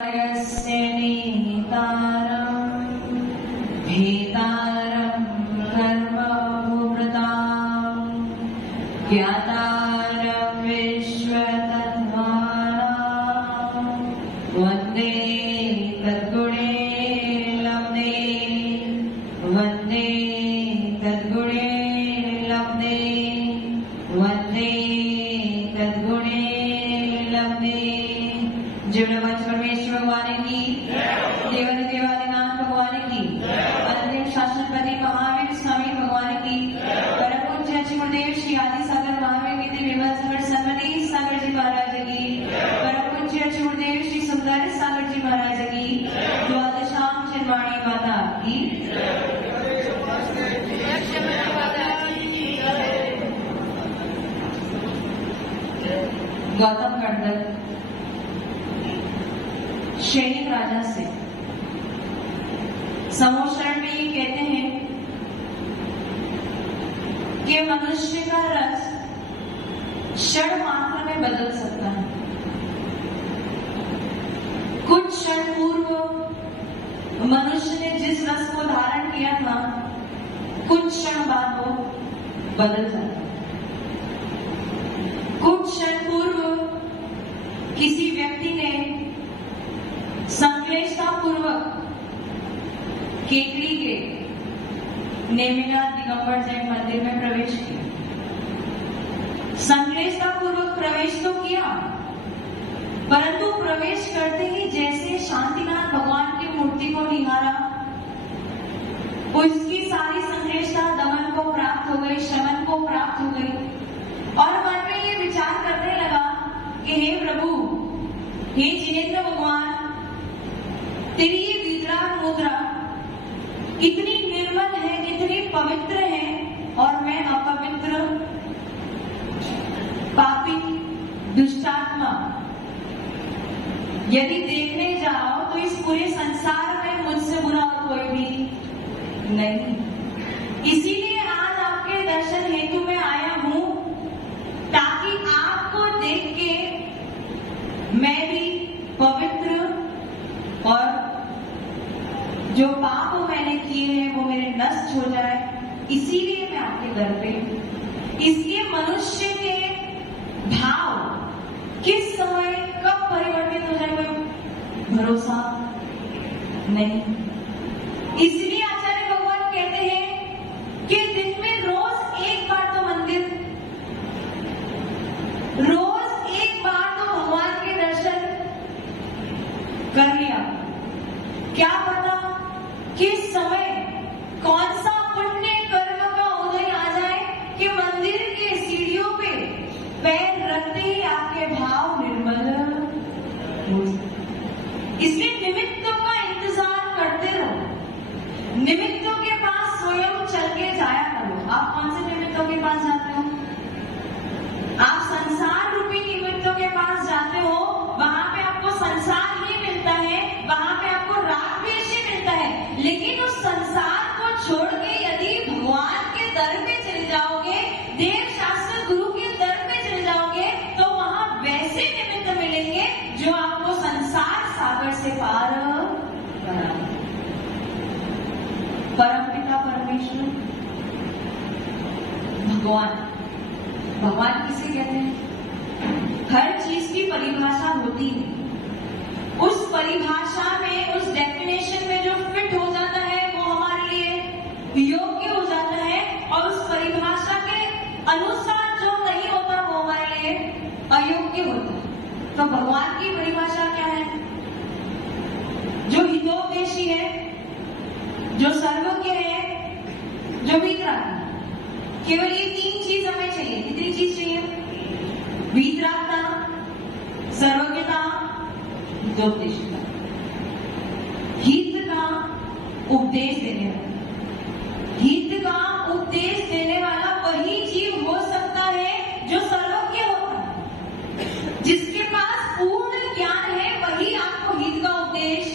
यस्य नेतारं भेतारं सर्वभूतां ज्ञातारं विश्वतन्मानां वन्दे तद्गुणे लब्धे वन्दे तद्गुणे लब्धे वन्दे तद्गुणे लब्धे। जीवनवंश परमेश्वर भगवान की, देवादिनाथ भगवान की, अंतिम शासनपति महावीर स्वामी भगवान की, परम पूज्य गुरुदेव श्री आदि सागर महावीर गिरि विमल सागर सन्मति सागर जी महाराज की, परम पूज्य गुरुदेव श्री सुंदर सागर जी महाराज की, द्वादशाम चिन्वाणी माता की। गौतम गणदत्त शैनिक राजा से समोशरण में ये कहते हैं कि मनुष्य का रस क्षण मात्र में बदल सकता है। कुछ क्षण पूर्व मनुष्य ने जिस रस को धारण किया था, कुछ क्षण बाद वो बदल जाता है। कुछ क्षण पूर्व किसी व्यक्ति ने संश्लेषतापूर्वक केकड़ी के नेमिनाथ दिगंबर जैन मंदिर में प्रवेश किया। संश्लेषतापूर्वक प्रवेश तो किया, परंतु प्रवेश करते ही जैसे शांतिनाथ भगवान की मूर्ति को निहारा, उसकी सारी संश्लेषता दमन को प्राप्त हो गई, शमन को प्राप्त हो गई, और मन में ये विचार करने लगा कि हे प्रभु, हे जिनेन्द्र भगवान, तेरी ये विग्रह मुद्रा इतनी निर्मल है, इतनी पवित्र है, और मैं अपवित्र पापी दुष्टात्मा यदि देखने जाओ तो इस पूरे संसार में मुझसे बुरा और कोई भी नहीं। इसीलिए आज आपके दर्शन हेतु मैं आया हूं, ताकि आपको देख के मैं भी पवित्र और जो पाप मैंने किए हैं वो मेरे नष्ट हो जाए। इसीलिए मैं आपके घर पे। इसलिए मनुष्य के भाव किस समय कब परिवर्तित हो जाए कोई भरोसा नहीं। इसलिए आचार्य भगवान कहते हैं कि दिन में रोज एक बार तो मंदिर, रोज एक बार तो भगवान के दर्शन कर लिया। क्या पता किस समय कौन सा पुण्य कर्म का उदय आ जाए कि मंदिर के सीढ़ियों पे पैर रखते ही आपके भाव निर्मल हो जाए। इसलिए निमित्तों का इंतजार करते रहो, निमित्तों के पास स्वयं चल के जाया करो। आप कौन से निमित्तों के पास जाते हो? आप संसार रूपी निमित्तों के पास जाते हो, वहां पे आपको संसार ही मिलता है, वहां पे आपको राग द्वेष ही मिलता है। लेकिन उस संसार को छोड़ के यदि भगवान के दर पे चले जाओगे, देव शास्त्र गुरु के दर पे चले जाओगे, तो वहां वैसे निमित्त मिलेंगे जो आपको संसार सागर से पार कराएंगे। परमपिता परमेश्वर भगवान, भगवान किसे कहते हैं? हर चीज की परिभाषा होती है। उस परिभाषा में, उस डेफिनेशन में जो फिट हो जाता है वो हमारे लिए योग्य हो जाता है, और उस परिभाषा के अनुसार जो नहीं होता वो हमारे लिए अयोग्य होता है। तो भगवान की परिभाषा क्या है? जो हितोपदेशी है, जो सर्वज्ञ है, जो वितरागी। केवल ये तीन चीज हमें चाहिए। कितनी चीज चाहिए? वितरागता, सर्वज्ञता, हितोपदेशिता। हित का उपदेश देने वाला, हित का उपदेश देने वाला वही जीव हो सकता है जो सर्वज्ञ होता है। जिसके पास पूर्ण ज्ञान है वही आपको हित का उपदेश,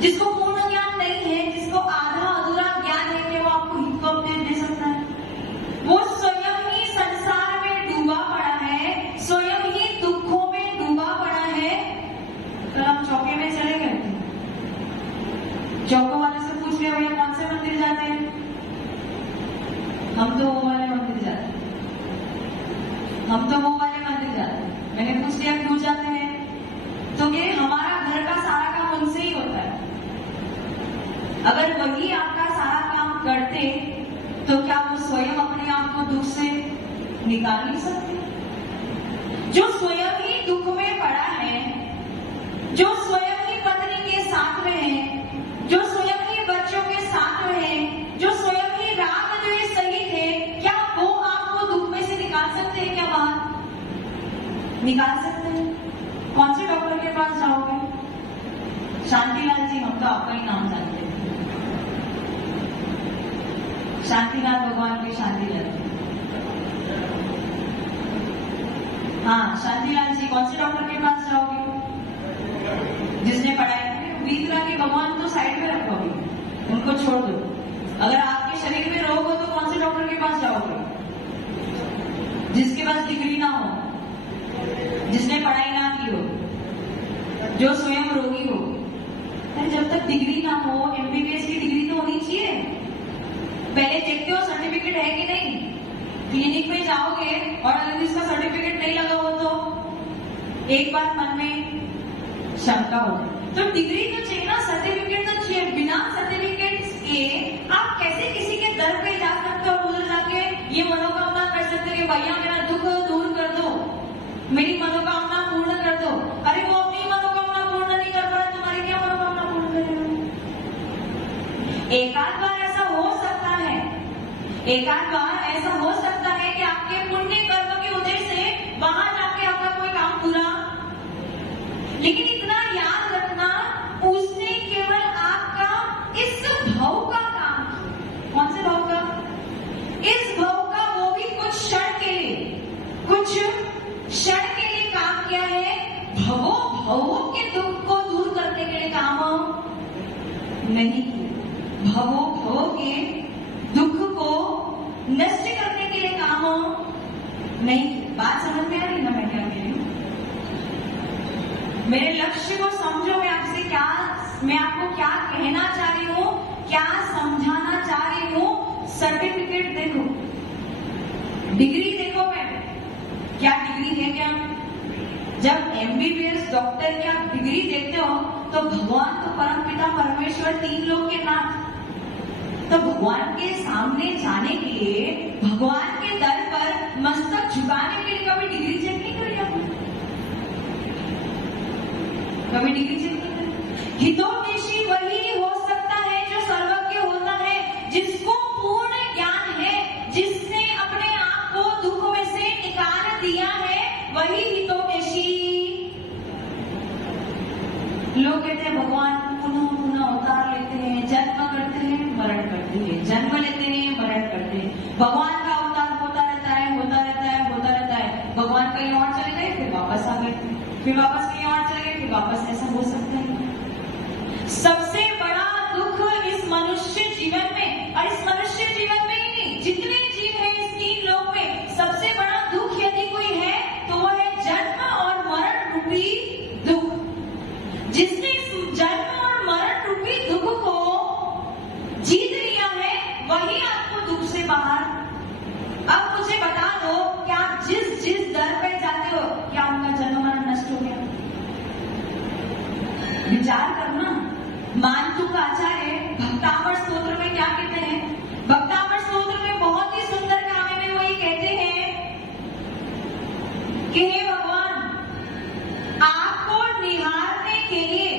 जिसको पूर्ण ज्ञान नहीं है, जिसको आधा अधूरा ज्ञान है कि वो आपको हित का उपदेश दे सकता है। वो स्वयं ही संसार में डूबा पड़ा है, स्वयं ही दुखों में डूबा पड़ा है, हम चौके में चले गए थे, चौकों वाले से पूछ लिया भैया कौन से मंदिर जाते हैं, हम तो वो वाले मंदिर जाते हैं, हम तो वो वाले मंदिर जाते हैं। मैंने पूछ लिया क्यों जाते हैं, तो ये हमारा घर का सारा काम उनसे ही होता है, अगर वही आपका सारा काम करते तो क्या वो स्वयं अपने आप को दुख से निकाल नहीं सकते? जो स्वयं ही दुख में पड़ा है, जो स्वयं ही पत्नी के साथ में है, जो स्वयं ही बच्चों के साथ में है, जो स्वयं ही राग द्वेष सहित है, क्या वो आपको दुख में से निकाल सकते हैं? क्या बात निकाल सकते हैं? कौन से डॉक्टर के पास जाओगे? शांतिलाल जी, हम तो आपका ही नाम जानते हैं, शांतिलाल भगवान की शांतिलाल। हाँ, शांतिलाल जी, कौन से डॉक्टर के पास जाओगे? जिसने पढ़ाई की। वीतरा के भगवान तो साइड में रखो, उनको छोड़ दो। अगर आपके शरीर में रोग हो तो कौन से डॉक्टर के पास जाओगे? जिसके पास डिग्री ना हो, जिसने पढ़ाई ना की हो, जो स्वयं रोगी हो। जब तक डिग्री ना हो, एमबीबीएस की डिग्री तो होनी चाहिए। पहले देखते हो सर्टिफिकेट है कि नहीं। क्लिनिक में जाओगे और अगर इसका सर्टिफिकेट नहीं लगा हो तो एक बार मन में शंका हो, तो डिग्री तो चाहिए ना, सर्टिफिकेट तो चाहिए। बिना सर्टिफिकेट के आप कैसे किसी के दर पे जा सकते हो और उधर जाके ये मनोकामना कर सकते हो कि भैया मेरा दुख दूर कर दो, मेरी मनोकामना पूर्ण कर दो। अरे वो अपनी मनोकामना पूर्ण नहीं कर पा रहा, तुम्हारी क्या मनोकामना पूर्ण करेगा? एक आध बार ऐसा हो सकता है, एक आध बार ऐसा हो सकता है कि आपके पुण्य कर्म की वजह से वहां जाके आपका कोई काम पूरा, लेकिन इतना याद रखना, उसने केवल आपका इस भाव का काम किया। कौन से भाव का? इस भाव का, वो भी कुछ क्षण के लिए, कुछ क्षण के लिए काम किया है। भवों के दुख को दूर करने के लिए काम नहीं किया, भवों के दुख को नष्ट करने के लिए काम नहीं। बात समझ में आ रही ना मैं क्या कह रही हूं? मेरे लक्ष्य को समझो, मैं आपको क्या कहना चाह रही हूं, क्या समझाना चाह रही हूं। सर्टिफिकेट देखो, डिग्री देखो, मैं क्या डिग्री है क्या? जब एमबीबीएस डॉक्टर की आप डिग्री देखते हो तो भगवान तो परमपिता परमेश्वर, तीन लोग के नाथ, तो भगवान के सामने जाने के लिए, भगवान के दर पर मस्तक झुकाने के लिए कभी डिग्री चेक नहीं करी आपने? कभी डिग्री चेक नहीं करी? हितोपदेशी वही हो सकता है जो सर्वज्ञ होता है, जिसको पूर्ण ज्ञान है, जिसने अपने आप को दुख में से निकाल दिया है, वही हितोपदेशी। लोग कहते हैं भगवान पुनः पुनः अवतार लेते हैं, जन्म करते हैं, मरण करते हैं, जन्म लेते हैं, मरण करते हैं। भगवान का अवतार होता रहता है, होता रहता है, होता रहता है। भगवान कहीं और चले गए, फिर वापस आ गए, फिर वापस कहीं और चले गए, फिर वापस। ऐसा हो सकता है? सबसे बड़ा दुख इस मनुष्य जीवन में, और इस मनुष्य जीवन में ही नहीं, जितने जीव है इस तीन लोक में, सबसे बड़ा दुख यदि कोई है तो वो है जन्म और मरण रूपी दुख। जिसने जन्म और मरण रूपी दुख को जीत लिया है, वही आपको दुख से बाहर। अब मुझे बता दो, क्या जिस दर पे जाते हो, क्या उनका जन्म मरण नष्ट हो गया? विचार करना। मानतुक आचार्य भक्तामर स्तोत्र में क्या कहते हैं? भक्तामर स्तोत्र में बहुत ही सुंदर काव्य में वो ये कहते हैं कि हे भगवान, आपको निहारने के लिए,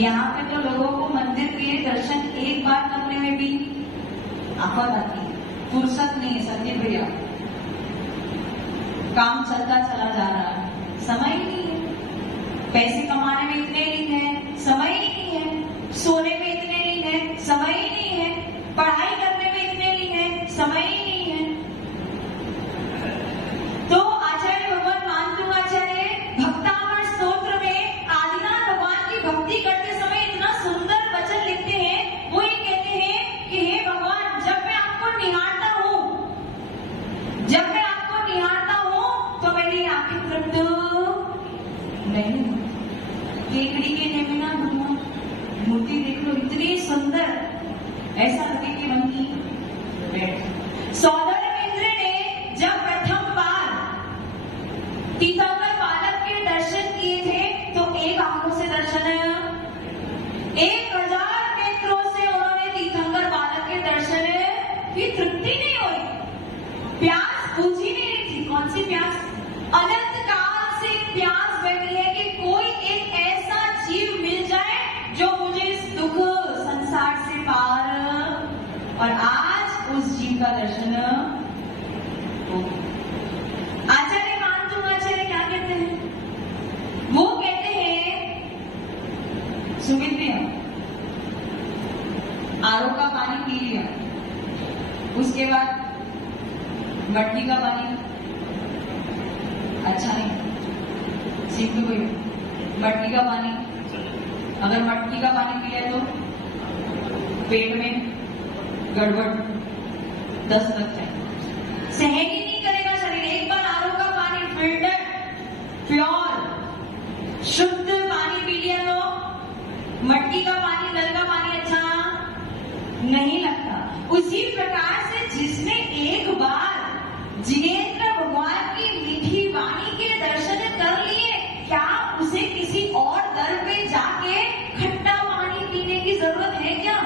यहाँ पे तो लोगों को मंदिर के दर्शन एक बार करने में भी आफत आती है, फुर्सत नहीं है। सत्य भैया, काम चलता चला जा रहा है, समय ही नहीं है। पैसे कमाने में इतने नहीं है, समय ही नहीं है। सोने में इतने नहीं है, समय ही नहीं है। पढ़ाई करने में इतने नहीं है, समय ही नहीं है। तो आचार्य भगवान मानतुक आचार्य भक्तामर स्तोत्र में आदिनाथ भगवान की भक्ति करते समय इतना सुंदर वचन लिखते हैं। वो ये कहते हैं कि हे भगवान, जब मैं आपको निहारता हूं, जब मैं आपको निहारता हूं तो मेरी आंखें तृप्त नहीं केकड़ी के नेमिना भगवान मूर्ति देख लो, इतनी सुंदर, ऐसा लगे कि वहीं बैठ। सौंदर्येंद्र ने जब प्रथम बार तीर्थंकर बालक के दर्शन किए थे तो एक आंखों से दर्शन है, 1000 नेत्रों से उन्होंने तीर्थंकर बालक के दर्शन की तृप्ति नहीं हुई, प्यास बुझी नहीं थी। कौन सी प्यास? अनंत काल से प्यास बैठी है कि कोई एक ऐसा जीव मिल जाए जो मुझे इस दुख संसार से पार, और आज उस जीव का दर्शन हो। आचार्य मानतुंग आचार्य क्या कहते हैं? वो कहते हैं, सुमित भैया आरओ का पानी पी लिया, उसके बाद मटकी का पानी अच्छा नहीं, सीख लो भैया, मटकी का पानी, अगर मटकी का पानी पिया तो पेट में गड़बड़, दस्त लगता है, सहन ही नहीं करेगा शरीर। एक बार आरओ का पानी फिल्टर्ड प्योर शुद्ध पानी पी लिया तो मटकी का पानी, नल का पानी अच्छा नहीं लगता। उसी प्रकार से जिसने एक बार जिनेंद्र भगवान की मीठी वाणी के दर्शन कर लिए, क्या उसे किसी और दर पे जाके खट्टा पानी पीने की जरूरत है क्या?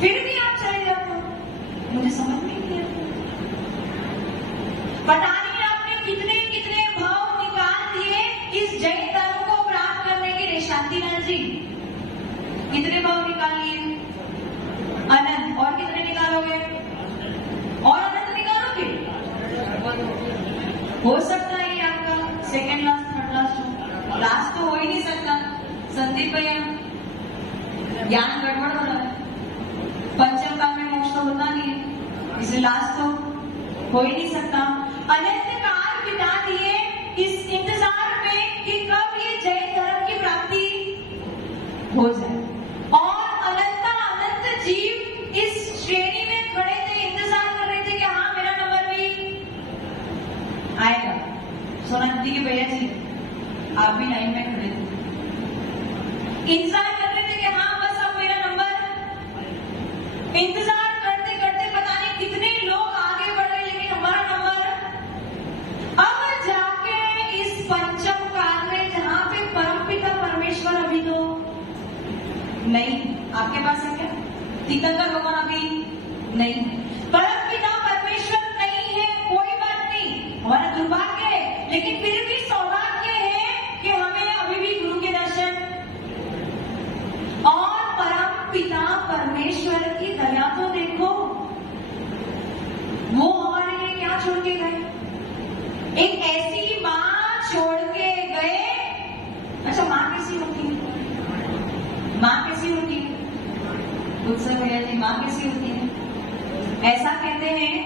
फिर भी आप चले जाते हो, मुझे समझ नहीं आया। पता नहीं आपने कितने कितने भाव निकाल दिए इस जैन धर्म को प्राप्त करने के लिए। शांतिलाल जी कितने भाव निकाल लिए? अनंत। और कितने निकालोगे? और अनंत निकालोगे? हो सकता है ये आपका सेकेंड लास्ट, थर्ड लास्ट हो, लास्ट तो हो ही नहीं सकता। संदीप भैया ज्ञान गड़बड़ हो रहा है, पंचम काल में मोक्ष तो होता नहीं है, इसलिए लास्ट तो हो ही नहीं सकता। अनंत काल बिता दिए इस इंतजार में कि कब ये जैन धर्म की प्राप्ति हो जाए, और अनंत जीव इस श्रेणी में खड़े थे, इंतजार कर रहे थे कि हाँ मेरा नंबर भी आएगा। सोनाक्षी के भैया जी आप भी लाइन में खड़े थे, इंतजार कर रहे थे कि हाँ बस अब मेरा नंबर। इंतजार करते करते पता नहीं कितने लोग आगे बढ़ गए, लेकिन हमारा नंबर अब जाके इस पंचम काल में, जहां पे परमपिता परमेश्वर अभी तो नहीं, आपके पास है क्या? तीर्थंकर भगवान अभी नहीं, परमपिता परमेश्वर नहीं है, कोई बात नहीं, हमारा दुर्भाग्य है, लेकिन फिर भी सौभाग्य है कि हमें अभी भी गुरु के दर्शन और परमपिता परमेश्वर की दया तो देखो, वो हमारे लिए क्या छोड़ के गए? एक ऐसी मां छोड़ के गए। अच्छा, मां कैसी होती है? मां कैसी होती है? उत्सव भैया जी, मां कैसी होती है? ऐसा कहते हैं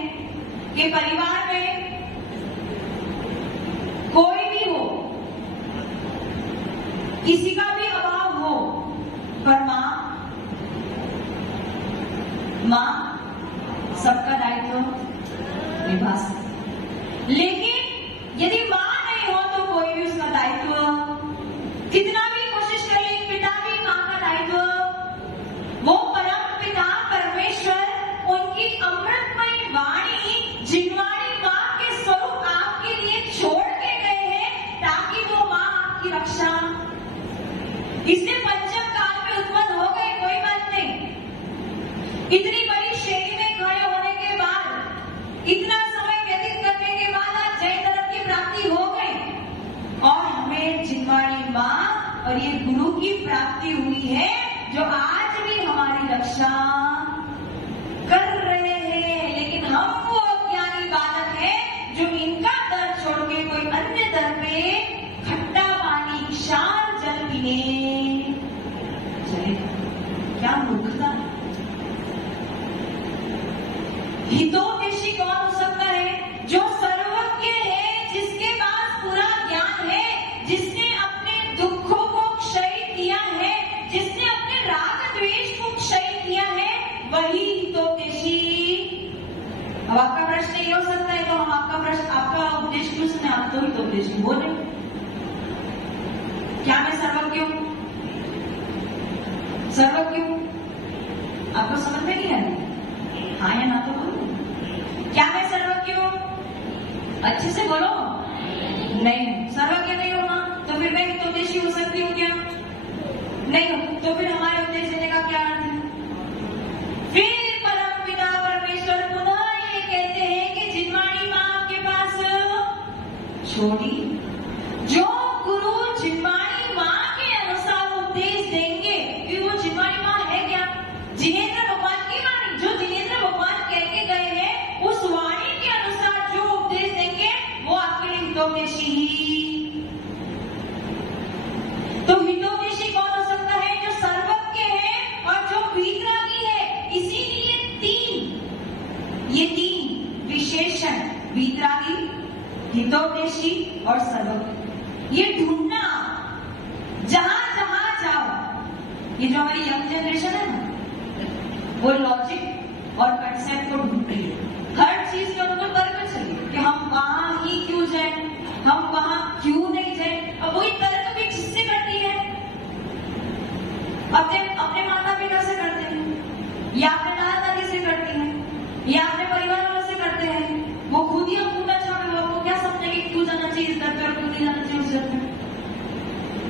कि परिवार में कोई भी हो, किसी का भी अभाव हो, पर मां सबका दायित्व निभा सकती। लेकिन यदि मां नहीं हो तो कोई भी उसका दायित्व, कितना भी कोशिश कर ले, पिता भी मां का दायित्व, वो परम पिता परमेश्वर उनकी अमृतमय वाणी, जिनवाणी मां के स्वरूप आपके लिए छोड़ के गए हैं, ताकि वो मां आपकी रक्षा। इसलिए पंचम काल में उत्पन्न हो गए, कोई बात नहीं। इतनी बड़ी श्रेणी में खड़े होने के बाद, इतना समय व्यतीत करने के बाद आज जैन धर्म की प्राप्ति हो गई, और हमें जिनवाणी मां और ये गुरु की प्राप्ति हुई है, जो आज भी हमारी रक्षा कर रहे हैं। लेकिन हम वो अज्ञानी बालक हैं जो इनका दर छोड़ के कोई अन्य दर पे खट्टा पानी, क्षार जल पीने चले। क्या मूर्खता! हितोपदेशी कौन हो सकता है? जो सर्वज्ञ है, जिसके पास पूरा ज्ञान है, जिसने अपने दुखों को क्षय किया है, जिसने अपने राग द्वेष को क्षय किया है, क्या मैं सर्वज्ञ हूं? सर्वज्ञ हूं? आपको समझ में नहीं आ रही? हाँ या ना तो बोलो। क्या मैं सर्वज्ञ हूं? अच्छे से बोलो। नहीं, सर्वज्ञ नहीं होना तो फिर मैं हितोपदेशी हो सकती हूँ क्या? नहीं हो तो फिर हमारे उपदेश देने का क्या अर्थ है? फिर परम पिता परमेश्वर पुनः ये कहते हैं कि जिनवाणी माँ आपके पास छोड़ी, जो गुरु जिनवाणी माँ के अनुसार उपदेश देंगे, कि वो जिनवाणी माँ है क्या? जिनेंद्र भगवान की वाणी, जो जिनेंद्र भगवान कह के गए हैं, उस वाणी के अनुसार जो उपदेश देंगे वो आपके लिए हितोपदेशी ही। तो हितोपदेशी कौन हो सकता है? जो सर्वज्ञ है और जो वीतरागी है। इसीलिए ये तीन विशेषण, वीतरागी, हितोपदेशी और सर्वज्ञ, ये ढूंढना जहां जहां जाओ। ये जो हमारी यंग जनरेशन है ना, वो लॉजिक और कंसेप्ट को ढूंढती है। हर चीज में उनको तर्क चाहिए कि हम वहां ही क्यों जाए, हम वहां क्यों नहीं जाए। अब वही तर्क भी किससे करती है? अपने माता पिता से करते हैं, या अपने दादा दादी से करती है, या अपने परिवार वालों से करते हैं। वो खुद ही पूछना चाहे, वो क्या समझे कि क्यों जाना चाहिए इस दर पे और क्यों नहीं जाना चाहिए उस दर पे।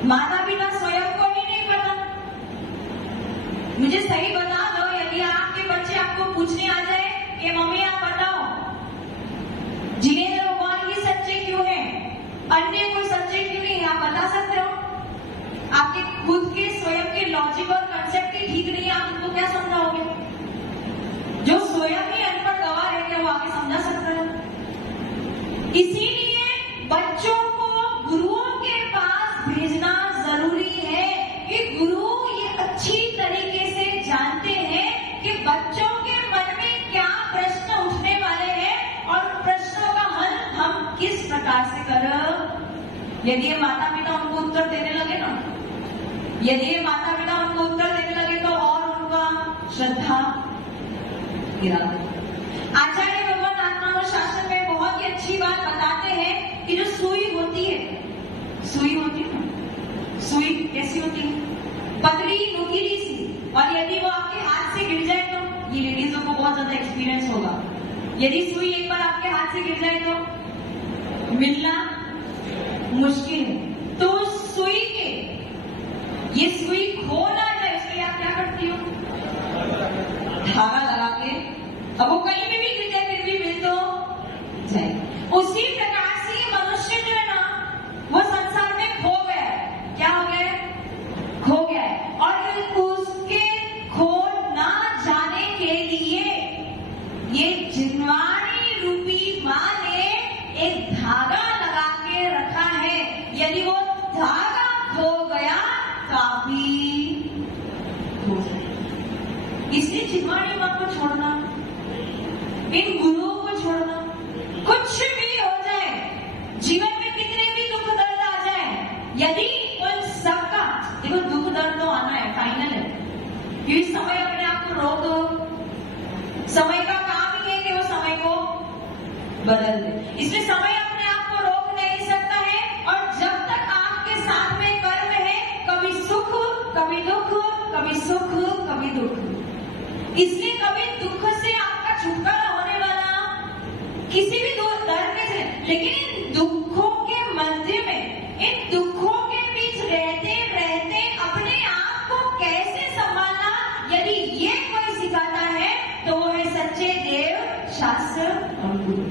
माता पिता स्वयं को ही नहीं पता। मुझे सही बता दो, यदि आपके बच्चे आपको पूछने आ जाए कि मम्मी आप बताओ जिनेंद्र भगवान ही सच्चे क्यों है, अन्य कोई सच्चे क्यों नहीं है, आप बता सकते हो? आपके खुद के स्वयं के लॉजिक और कंसेप्ट ही ठीक नहीं है, आप उनको क्या समझाओगे? जो स्वयं ही अनपढ़ गवाह है, क्या वो आगे समझा सकता है? इसीलिए बच्चों को गुरुओं के पास भेजना जरूरी है कि गुरु ये अच्छी तरीके से जानते हैं कि बच्चों के मन में क्या प्रश्न उठने वाले हैं और प्रश्नों का हल हम किस प्रकार से करें। यदि ये माता पिता उनको उत्तर देने लगे ना, यदि ये माता पिता उनको उत्तर देने लगे तो और उनका श्रद्धा गिरा। आचार्य भगवान आत्मा शास्त्र में बहुत ही अच्छी बात बताते हैं कि जो सुई होती है ना, सुई कैसी होती है? पतली नुकीली सी, और यदि वो आपके हाथ से गिर जाए तो, ये लेडीजों को बहुत ज्यादा एक्सपीरियंस होगा, यदि सुई एक बार आपके हाथ से गिर जाए तो मिलना मुश्किल है। तो सुई के, ये सुई खो ना जाए इसके लिए आप क्या करती हो? धागा लगा के, अब वो कहीं भी गिर जाए फिर भी मिल तो जाए। उसी प्रकार से ये मनुष्य जो है ना, वो संसार में खो गया है। क्या हो गया है? खो गया है। और उसके खो ना जाने के लिए ये जिनवाणी रूपी माँ ने एक धागा लगा के रखा है। यदि वो धागा खो गया काफी हो जाए। इसलिए जिनवाणी माँ को छोड़ना, इन गुरुओं को छोड़ना, कुछ भी हो जाए, जीवन में कितने भी दुख दर्द आ जाए, यदि उन सबका, देखो दुख दर्द तो आना है, फाइनल है, क्योंकि समय अपने आप को रोक दो। समय का काम ही है कि वो समय को बदल दे, इसलिए समय अपने आप को रोक नहीं सकता है। और जब तक आपके साथ में कर्म है, कभी सुख कभी दुख, कभी सुख कभी दुख, इसलिए कभी दुख से आपका छुटकारा होने वाला किसी भी दर्द में से, लेकिन इन दुखों के मध्य में, इन दुखों के बीच रहते रहते अपने आप को कैसे संभालना, यदि ये कोई सिखाता है तो वो है सच्चे देव, शास्त्र और गुरु।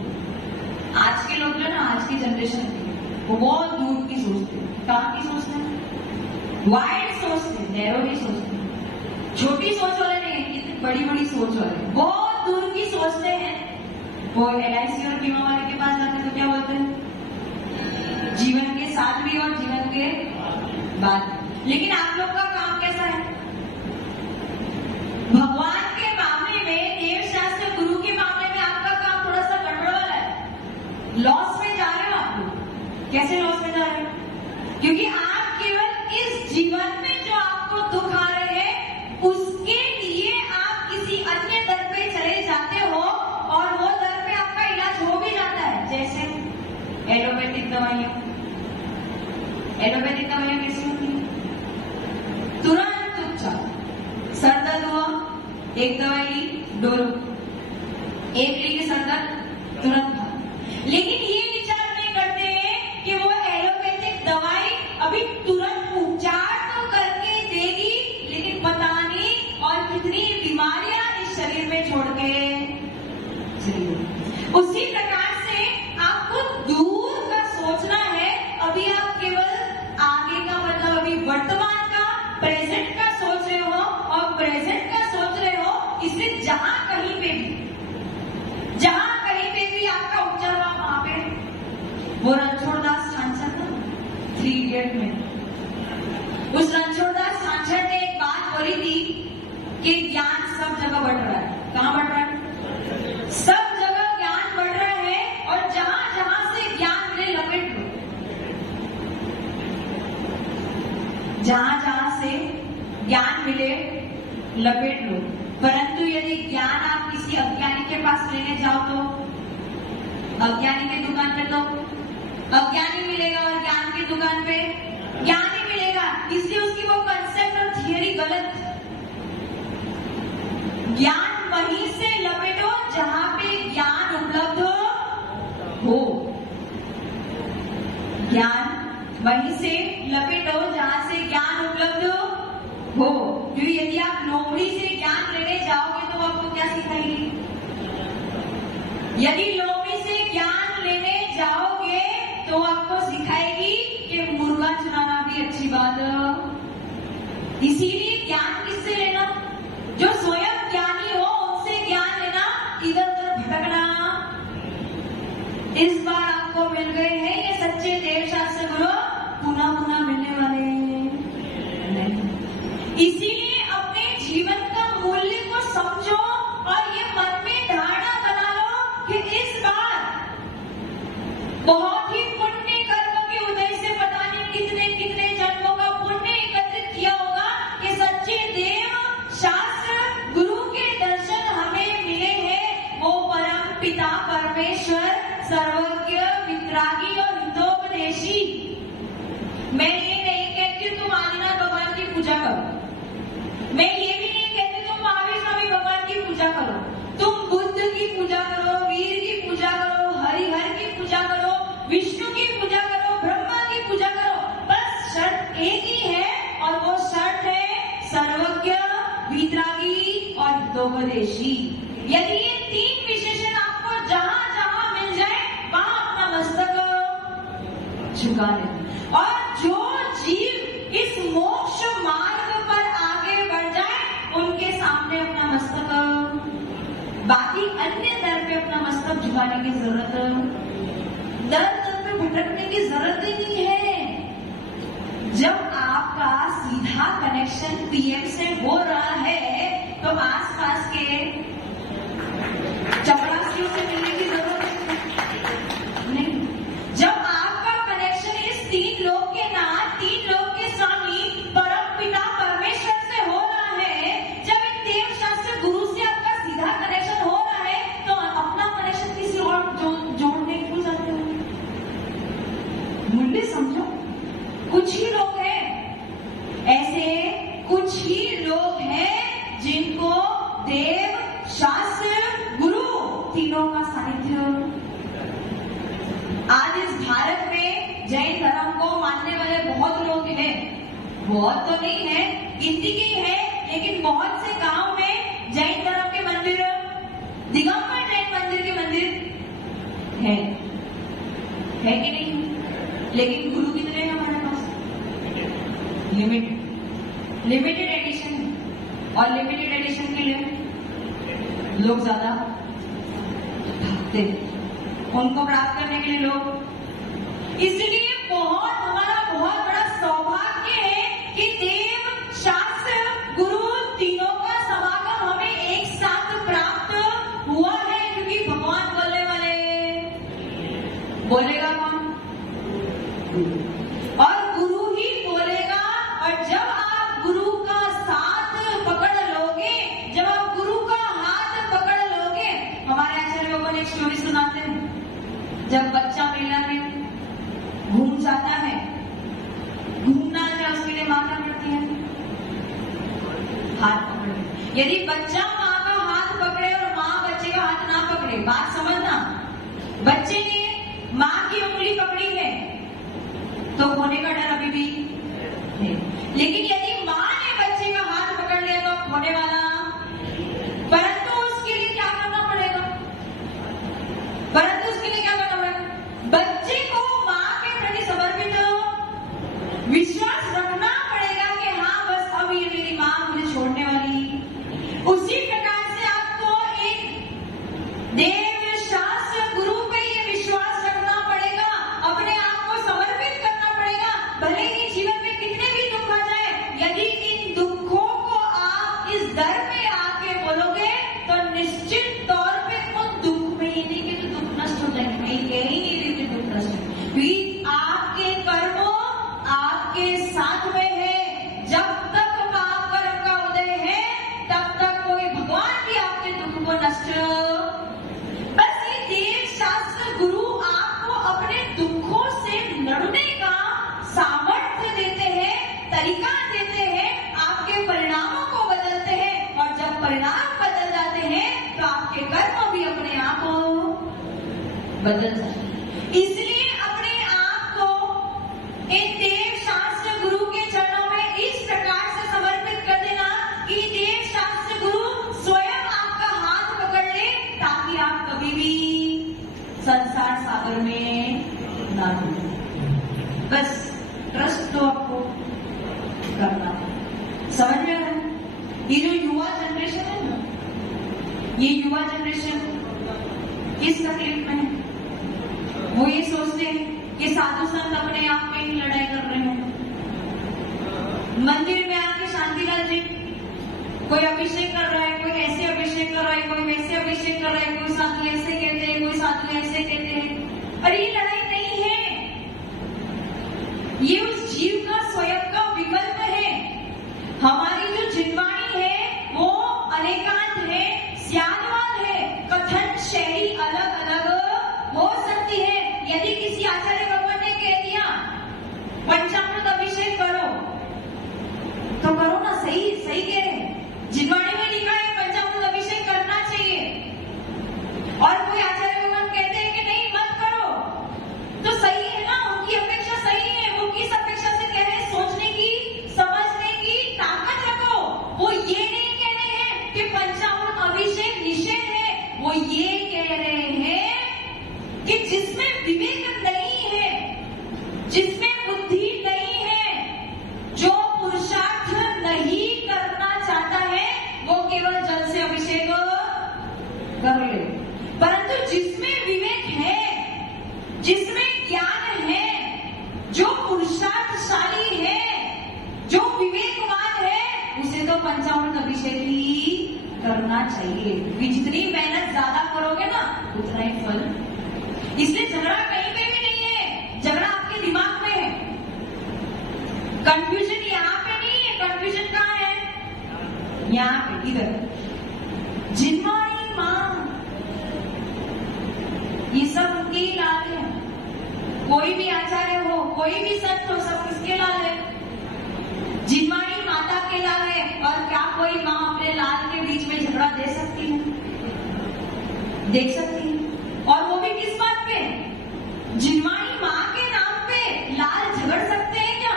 आज के लोग जो ना, आज की जनरेशन वो बहुत दूर की सोचते हैं। कहाँ की सोचते हैं? वाइड सोचते हैं, नैरो नहीं सोचते। छोटी सोच वाले नहीं, इतनी बड़ी बड़ी सोच वाले, बहुत दूर की सोचते हैं। वो LIC और बीमा वाले के पास जाते तो क्या बोलते हैं? जीवन के साथ भी और जीवन के बाद। लेकिन आप लोग का काम कैसा है? भगवान के मामले में, देव शास्त्र गुरु के मामले में आपका काम थोड़ा सा गड़बड़ वाला है। लॉस में जा रहे हो आप लोग। कैसे लॉस में जा रहे हो? क्योंकि आप केवल इस जीवन में जो आपको दुख आ रहे हैं, उसके लिए आप किसी अन्य दर पे चले जाते हो और वो दर पे आपका इलाज हो भी जाता है। जैसे एलोपैथिक दवाइयां कैसी होती एक दवाई ली डोलो, एक ली के सर दर्द तुरंत था। लेकिन ये विचार नहीं करते हैं कि वो एलोपैथिक दवाई अभी तुरंत उपचार तो करके देगी, लेकिन पता नहीं और कितनी बीमारियां इस शरीर में छोड़ के चली। उसी प्रकार से आपको दूर का सोचना है। अभी आप केवल आगे का मतलब अभी वर्तमान का, प्रेजेंट का सोच रहे हो, और प्रेजेंट का सोच रहे हो इसलिए जहां कहीं पे भी आपका उपचार हुआ वहां पे वो रणछोड़दास सांसद था 3 इडियट में। उस रणछोड़दास सांसद ने एक बात बोली थी कि ज्ञान सब जगह बढ़ रहा है। कहां बढ़ रहा है? सब जगह ज्ञान बढ़ रहा है, और जहां जहां से ज्ञान मिले लपेट लो। जहां जहां से ज्ञान मिले लपेट लो। परंतु यदि ज्ञान आप किसी अज्ञानी के पास लेने जाओ तो अज्ञानी की दुकान पे तो अज्ञानी मिलेगा, और ज्ञान की दुकान पे ज्ञानी मिलेगा। इसलिए उसकी वो कंसेप्ट और थियरी गलत। ज्ञान वहीं से लपेटो जहां पे ज्ञान उपलब्ध हो। ज्ञान वहीं से लपेटो जहां से ज्ञान उपलब्ध हो। क्योंकि यदि आप लोमड़ी से ज्ञान लेने जाओगे तो आपको क्या सिखाएगी? यदि लोमड़ी से ज्ञान लेने जाओगे तो आपको सिखाएगी कि मुर्गा चुराना भी अच्छी बात है। इसीलिए ज्ञान किससे लेना? जो स्वयं ज्ञानी हो उनसे ज्ञान लेना, इधर उधर भटकना। इस बार आपको मिल गए हैं ये सच्चे देव शास्त्र गुरु, पुनः पुनः मिलने वाले नहीं। इसीलिए अपने जीवन का मूल्य को समझो और ये मन में धारणा बना लो कि इस बार बहुत ही पुण्य कर्म के उदय से पता नहीं कितने कितने जन्मों का पुण्य एकत्रित किया होगा कि सच्चे देव शास्त्र गुरु के दर्शन हमें मिले हैं। वो परम पिता परमेश्वर सर्वज्ञ वितरागी और हितोपदेशी। मैं ये नहीं कहती तुम आदिनाथ भगवान की पूजा करो, मैं ये भी नहीं कहती तुम महावीर स्वामी भगवान की पूजा करो, तुम बुद्ध की पूजा करो, वीर की पूजा करो, हरिहर की पूजा करो, विष्णु की पूजा करो, ब्रह्मा की पूजा करो। बस शर्त एक ही है, और वो शर्त है सर्वज्ञ वितरागी और हितोपदेशी। यदि ये 3 विशेषण आपको जहां जहां मिल जाए वहां अपना मस्तक झुका ले। और जो जीव इस मोक्ष मार्ग पर आगे बढ़ जाए उनके सामने अपना मस्तक, बाकी अन्य दर पे अपना मस्तक झुकाने की जरूरत, दर दर पे भटकने की जरूरत ही नहीं है। जब आपका सीधा कनेक्शन पीएम से हो रहा है तो आसपास के चपरासियों से मिलने की जरूरत नहीं। जब आपका कनेक्शन इस 3 लोग के नाथ, 3 लोग के स्वामी परम पिता परमेश्वर से हो रहा है, जब इन देव शास्त्र गुरु से आपका सीधा कनेक्शन हो रहा है तो अपना कनेक्शन किसी और जोड़ने क्यों जाते हो? मूल्य समझो। कुछ ही लोग हैं ऐसे, कुछ ही लोग हैं जिनको देव शास्त्र गुरु तीनों का सानिध्य। आज इस भारत में जैन धर्म को मानने वाले बहुत लोग हैं, बहुत तो नहीं है, गिनती के ही है, लेकिन बहुत से गांव में जैन धर्म के मंदिर, दिगंबर जैन मंदिर के मंदिर है कि नहीं? लेकिन गुरु कितने हैं हमारे पास? लिमिटेड एडिशन, और लिमिटेड एडिशन के लिए लोग ज्यादा भागते, उनको प्राप्त करने के लिए लोग। इसलिए हमारा बहुत बड़ा सौभाग्य है कि देव शास्त्र गुरु तीनों का समागम हमें एक साथ प्राप्त हुआ है। क्योंकि भगवान बोलने वाले, बोलेगा कौन? और गुरु ही बोलेगा। और जब आप गुरु का साथ पकड़ लोगे, जब आप गुरु का हाथ पकड़ लोगे, हमारे आचार्य लोगों ने एक स्टोरी सुनाते हैं। जब बच्चा मेला में घूम जाता है, घूमना जाए उसके लिए माँ क्या करती है? हाथ पकड़। यदि बच्चा हाथ ना पकड़े, बात समझना, बच्चे ने माँ की उंगली पकड़ी है तो होने का डर अभी भी है, लेकिन यदि माँ ने बच्चे का हाथ पकड़ लिया तो होने वाला, परंतु उसके लिए क्या करना पड़ेगा, बच्चे को माँ के प्रति समर्पित विश्वास रखना पड़ेगा कि हाँ बस अब ये मेरी माँ मुझे छोड़ने वाली। उसी प्रकार से आपको एक देव शास्त्र गुरु पे ये विश्वास रखना पड़ेगा, अपने आप को समर्पित करना पड़ेगा, भले ही जीवन में कितने भी दुख आ जाए, यदि इन दुखों को आप इस दर में आके बोलोगे तो निश्चित तौर पे उन दुख में ये नहीं कि तो दुख नष्ट हो जाएंगे, मैं यही नहीं देती दुख नष्ट, आपके कर्मों आपके साथ में है, जब तक पाप कर्म का उदय है तब तक कोई भगवान भी आपके दुख को नष्ट, बस ये देव शास्त्र गुरु आपको अपने दुखों से लड़ने का सामर्थ्य देते हैं, तरीका देते हैं, आपके परिणामों को बदलते हैं, और जब परिणाम बदल जाते हैं तो आपके कर्म भी अपने आप बदल जाते हैं। इसलिए अपने आप को इन देव शास्त्र गुरु के चरणों में इस प्रकार से समर्पित कर देना कि देव शास्त्र गुरु स्वयं आपका हाथ पकड़ ले, ताकि आप कभी भी संसार सागर में ना डूबे। बस ट्रस्ट तो आपको करना है। समझ में आ रहा है? ये जो युवा जनरेशन है ना, ये युवा जनरेशन किस तकलीफ में है? वो ये सोचते हैं कि साधु संत अपने आप में ही लड़ाई कर रहे हैं। मंदिर में आके शांतिलाल जी कोई अभिषेक कर रहा है, कोई ऐसे अभिषेक कर रहा है, कोई वैसे अभिषेक कर रहा है, कोई साधु ऐसे कहते हैं, कोई साधु ऐसे कहते हैं। पर ये लड़ाई नहीं है, ये उस जीव का स्वयं का विकल्प है। हमारी जो जिनवाणी है वो अनेकांत है, स्यादवाद है, कथन शैली अलग अलग हो सकती है। यदि किसी आचार्य भगवान ने कह दिया पंचामृत अभिषेक करो तो करो ना, सही सही कह रहे हैं, जिनवाणी में लिखा है पंचामृत अभिषेक करना चाहिए, और कोई आचार्य भगवान कहते हैं कि नहीं मत करो, तो सही है ना, उनकी अपेक्षा सही है, वो किस अपेक्षा से कह रहे हैं, सोचने की समझने की ताकत रखो। वो ये नहीं कह रहे हैं कि पंचामृत अभिषेक निषेध है, वो ये कह रहे हैं कि जिसमें विवेक नहीं है, जिसमें बुद्धि नहीं है, जो पुरुषार्थ नहीं करना चाहता है, वो केवल जल से अभिषेक कर ले, परंतु जिसमें विवेक है, जिसमें ज्ञान है, जो पुरुषार्थशाली है, जो विवेकवान है, उसे तो पंचामृत अभिषेक ही करना चाहिए। जितनी मेहनत ज्यादा करोगे ना उतना ही फल। इसलिए झगड़ा कहीं पे भी नहीं है, झगड़ा आपके दिमाग में है। कंफ्यूजन यहाँ पे नहीं है, कंफ्यूजन कहाँ है? यहाँ पे, इधर। जिनवाणी माँ, ये सब उनकी लाल है। कोई भी आचार्य हो, कोई भी संत हो, सब किसके लाल है? जिनवाणी माता के लाल है। और क्या कोई माँ अपने लाल के बीच में झगड़ा दे सकती है? देख सकती है। और वो भी किस बात पे? जिनवाणी माँ के नाम पे लाल झगड़ सकते हैं क्या?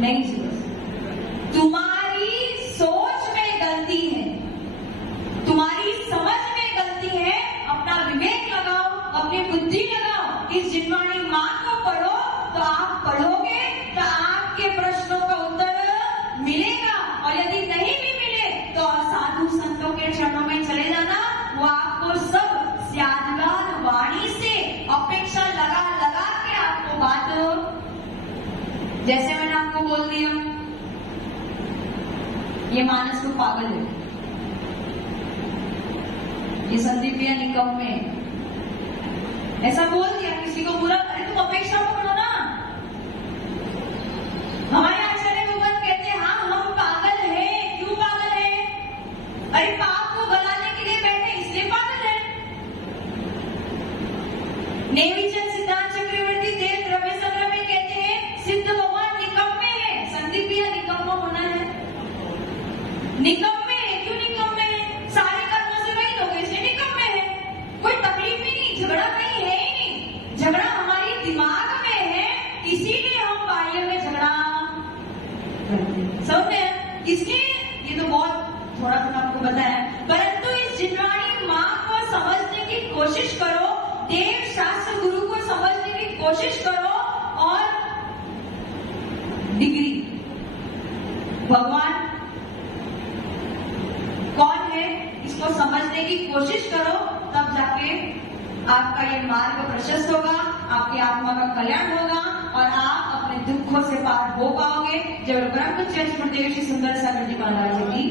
नहीं झगड़ सकते। तुम्हारी सोच में गलती है, तुम्हारी समझ में गलती है, अपना विवेक लगाओ, अपनी बुद्धि लगाओ। इस जिनवाणी माँ को पढ़ो तो आप पढ़ोगे तो आपके प्रश्नों का उत्तर मिलेगा, और यदि नहीं भी मिले तो साधु संतों के चरणों में चले जाना, वो आपको सब स्यादवान वाणी से अपेक्षा लगा लगा के आपको बात, जैसे मैंने आपको बोल दिया ये मानस तो पागल है, ये संदीप भैया निकम में ऐसा बोल दिया, किसी को बुरा, अरे तुम अपेक्षा पकड़ो ना। हमारे आचार्य भगवान कहते हैं हाँ हम पागल हैं। क्यों पागल हैं? अरे पाप को गलाने के लिए बैठे इसलिए पागल है। नेविचंद सिद्धांत चक्रवर्ती देव द्रव्य संग्रह में कहते हैं सिद्ध भगवान निकम्मे है। संदीप भैया निकम्मा होना है, निकम्मे है। क्यों निकम्मे है? सारे कर्मों से वही लोग इसलिए निकम्मे दिमाग में है, इसीलिए हम बाह्य में झगड़ा समझते हैं। इसलिए ये तो बहुत थोड़ा सा आपको बताया, परंतु इस जिनवाणी माँ को समझने की कोशिश करो, देव शास्त्र गुरु को समझने की कोशिश करो, और डिग्री भगवान कौन है इसको समझने की कोशिश करो, तब जाके आपका ये मार्ग प्रशस्त होगा, आपकी आत्मा का कल्याण होगा और आप अपने दुखों से पार हो पाओगे। जब ब्रह्म चर्च गुरुदेव श्री सुंदर सागर जी महाराज की